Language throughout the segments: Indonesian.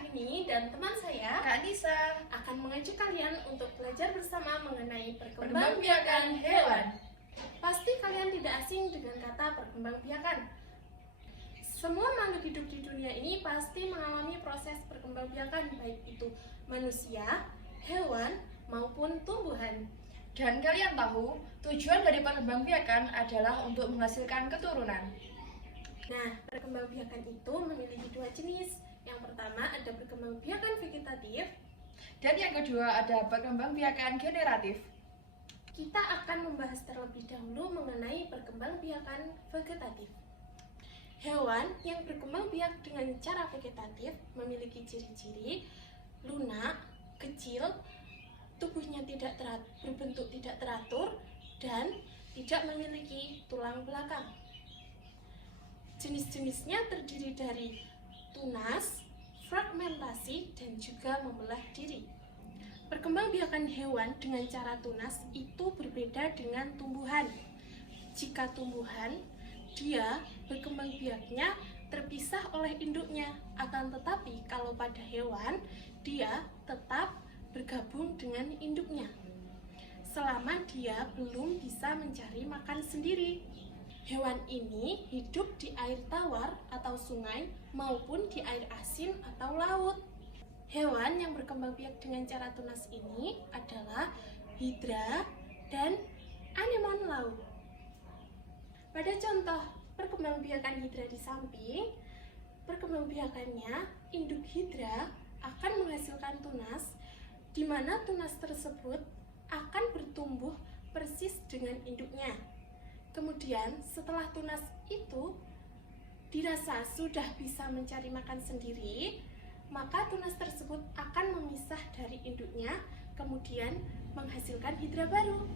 Rini dan teman saya Kak Nisa akan mengajak kalian untuk belajar bersama mengenai perkembangbiakan hewan. Pasti kalian tidak asing dengan kata perkembangbiakan. Semua makhluk hidup di dunia ini pasti mengalami proses perkembangbiakan, baik itu manusia, hewan, maupun tumbuhan. Dan kalian tahu, tujuan dari perkembangbiakan adalah untuk menghasilkan keturunan. Nah, perkembangbiakan itu memiliki dua jenis. Yang pertama ada perkembangbiakan vegetatif. Dan yang kedua ada perkembangbiakan generatif. Kita akan membahas terlebih dahulu mengenai perkembangbiakan vegetatif. Hewan yang berkembang biak dengan cara vegetatif memiliki ciri-ciri lunak, kecil, tubuhnya berbentuk tidak teratur, dan tidak memiliki tulang belakang. Jenis-jenisnya terdiri dari tunas, fragmentasi, dan juga membelah diri. Perkembangbiakan hewan dengan cara tunas itu berbeda dengan tumbuhan. Jika tumbuhan, dia berkembang biaknya terpisah oleh induknya, akan tetapi kalau pada hewan, dia tetap bergabung dengan induknya selama dia belum bisa mencari makan sendiri. Hewan ini hidup di air tawar atau sungai maupun di air asin atau laut. Hewan yang berkembang biak dengan cara tunas ini adalah hidra dan anemon laut. Pada contoh perkembangbiakan hidra di samping, perkembangbiakannya induk hidra akan menghasilkan tunas, di mana tunas tersebut akan bertumbuh persis dengan induknya. Kemudian setelah tunas itu dirasa sudah bisa mencari makan sendiri, maka tunas tersebut akan memisah dari induknya, kemudian menghasilkan hidra baru.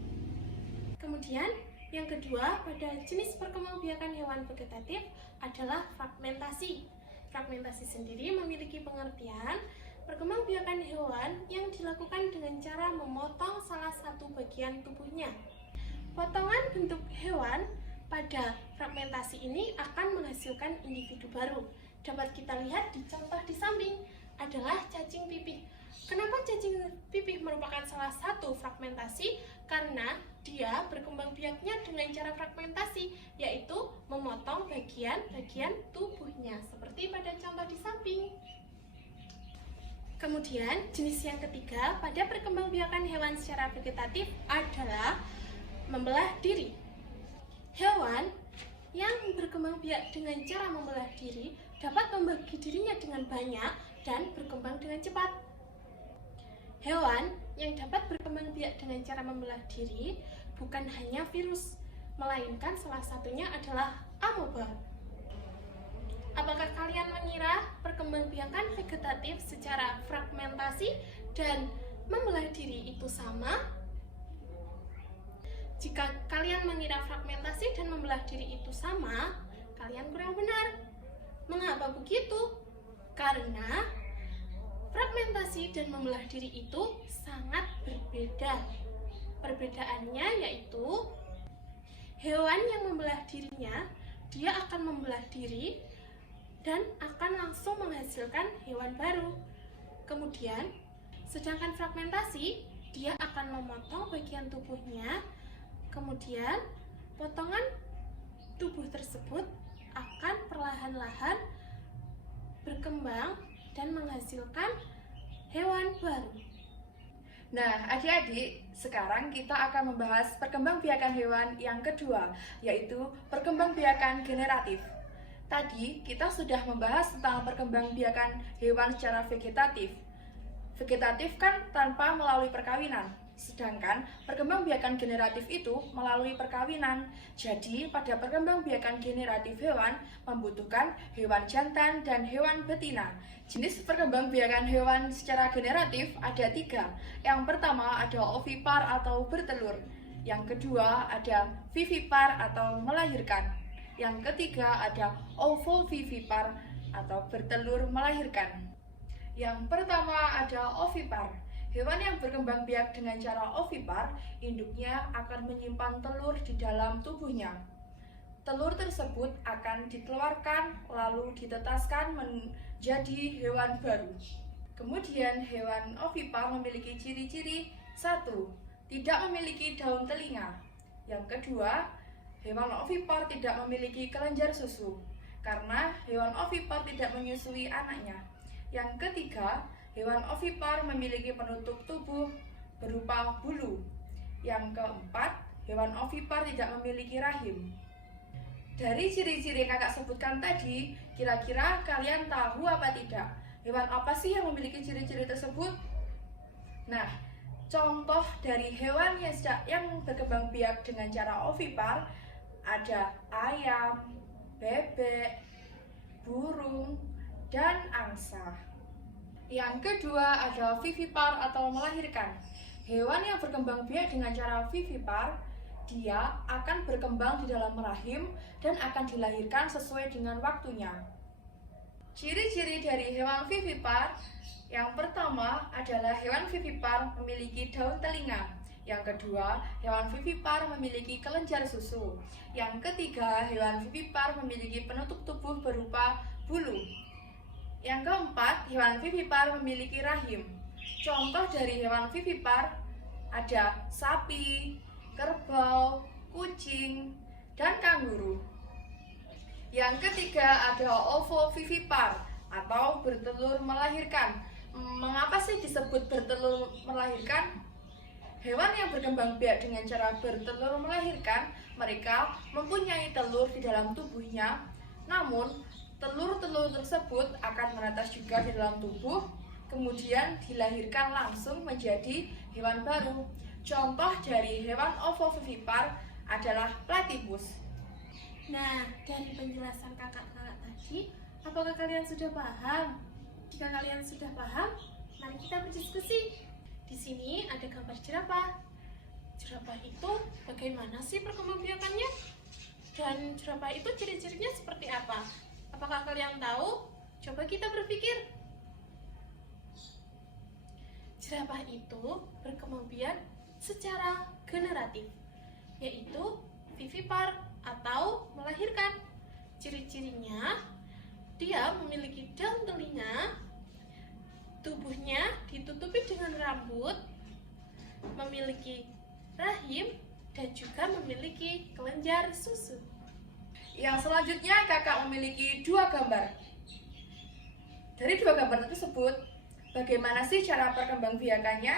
Kemudian yang kedua pada jenis perkembangbiakan hewan vegetatif adalah fragmentasi. Fragmentasi sendiri memiliki pengertian perkembangbiakan hewan yang dilakukan dengan cara memotong salah satu bagian tubuhnya. Potongan bentuk hewan pada fragmentasi ini akan menghasilkan individu baru. Dapat kita lihat di contoh di samping adalah cacing pipih. Kenapa cacing pipih merupakan salah satu fragmentasi? Karena dia berkembang biaknya dengan cara fragmentasi, yaitu memotong bagian-bagian tubuhnya, seperti pada contoh di samping. Kemudian, jenis yang ketiga pada perkembangbiakan hewan secara vegetatif adalah membelah diri. Hewan yang berkembang biak dengan cara membelah diri dapat membagi dirinya dengan banyak dan berkembang dengan cepat. Hewan yang dapat berkembang biak dengan cara membelah diri bukan hanya virus, melainkan salah satunya adalah amoeba. Apakah kalian mengira perkembangbiakan vegetatif secara fragmentasi dan membelah diri itu sama? Jika kalian mengira fragmentasi dan membelah diri itu sama, kalian kurang benar. Mengapa begitu? Karena fragmentasi dan membelah diri itu sangat berbeda. Perbedaannya yaitu hewan yang membelah dirinya, dia akan membelah diri dan akan langsung menghasilkan hewan baru. Kemudian, sedangkan fragmentasi, dia akan memotong bagian tubuhnya. Kemudian, potongan tubuh tersebut akan perlahan-lahan berkembang dan menghasilkan hewan baru. Nah, adik-adik, sekarang kita akan membahas perkembangbiakan hewan yang kedua, yaitu perkembangbiakan generatif. Tadi kita sudah membahas tentang perkembangbiakan hewan secara vegetatif. Vegetatif kan tanpa melalui perkawinan. Sedangkan perkembangbiakan generatif itu melalui perkawinan. Jadi pada perkembangbiakan generatif hewan membutuhkan hewan jantan dan hewan betina. Jenis perkembangbiakan hewan secara generatif ada 3. Yang pertama ada ovipar atau bertelur. Yang kedua ada vivipar atau melahirkan. Yang ketiga ada ovovivipar atau bertelur melahirkan. Yang pertama ada ovipar. Hewan yang berkembang biak dengan cara ovipar, induknya akan menyimpan telur di dalam tubuhnya. telur tersebut akan dikeluarkan lalu ditetaskan menjadi hewan baru. Kemudian hewan ovipar memiliki ciri-ciri: 1. Tidak memiliki daun telinga. Yang kedua, hewan ovipar tidak memiliki kelenjar susu karena hewan ovipar tidak menyusui anaknya. Yang ketiga, hewan ovipar memiliki penutup tubuh berupa bulu. Yang keempat, hewan ovipar tidak memiliki rahim. Dari ciri-ciri yang kakak sebutkan tadi, kira-kira kalian tahu apa tidak? Hewan apa sih yang memiliki ciri-ciri tersebut? Nah, contoh dari hewan yang berkembang biak dengan cara ovipar ada ayam, bebek, burung, dan angsa. Yang kedua ada vivipar atau melahirkan. Hewan yang berkembang biak dengan cara vivipar, dia akan berkembang di dalam rahim dan akan dilahirkan sesuai dengan waktunya. Ciri-ciri dari hewan vivipar: yang pertama adalah hewan vivipar memiliki daun telinga. Yang kedua, hewan vivipar memiliki kelenjar susu. Yang ketiga, hewan vivipar memiliki penutup tubuh berupa bulu. Yang keempat, hewan vivipar memiliki rahim. Contoh dari hewan vivipar ada sapi, kerbau, kucing, dan kanguru. Yang ketiga ada ovovivipar atau bertelur melahirkan. Mengapa sih disebut bertelur melahirkan? Hewan yang berkembang biak dengan cara bertelur melahirkan, mereka mempunyai telur di dalam tubuhnya, namun telur-telur tersebut akan menetas juga di dalam tubuh, kemudian dilahirkan langsung menjadi hewan baru. Contoh dari hewan ovovivipar adalah platypus. Nah, dari penjelasan kakak-kakak tadi, apakah kalian sudah paham? Jika kalian sudah paham, mari kita berdiskusi. Di sini ada gambar jerapah. Jerapah itu bagaimana sih perkembangbiakannya? Dan jerapah itu ciri-cirinya seperti apa? Apakah kalian tahu? Coba kita berpikir. Jerapah itu berkembang biak secara generatif, yaitu vivipar atau melahirkan. Ciri-cirinya, dia memiliki daun telinga, tubuhnya ditutupi dengan rambut, memiliki rahim, dan juga memiliki kelenjar susu. Yang selanjutnya kakak memiliki dua gambar. Dari dua gambar tersebut, bagaimana sih cara perkembangbiakannya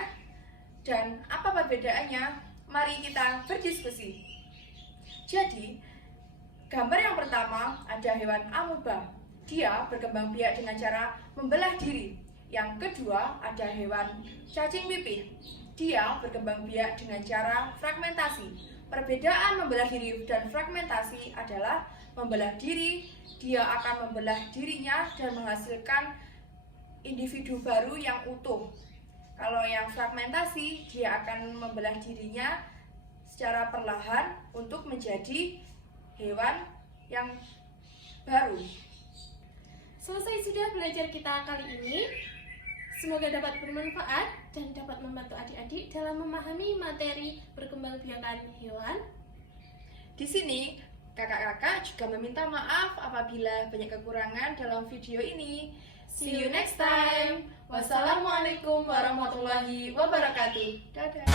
dan apa perbedaannya? Mari kita berdiskusi. Jadi, gambar yang pertama ada hewan amuba. Dia berkembang biak dengan cara membelah diri. Yang kedua ada hewan cacing pipih. Dia berkembang biak dengan cara fragmentasi. Perbedaan membelah diri dan fragmentasi adalah membelah diri, dia akan membelah dirinya dan menghasilkan individu baru yang utuh. Kalau yang fragmentasi, dia akan membelah dirinya secara perlahan untuk menjadi hewan yang baru. Selesai sudah belajar kita kali ini. Semoga dapat bermanfaat dan dapat membantu adik-adik dalam memahami materi perkembangbiakan hewan. Di sini, kakak-kakak juga meminta maaf apabila banyak kekurangan dalam video ini. See you next time. Wassalamualaikum warahmatullahi wabarakatuh. Dadah.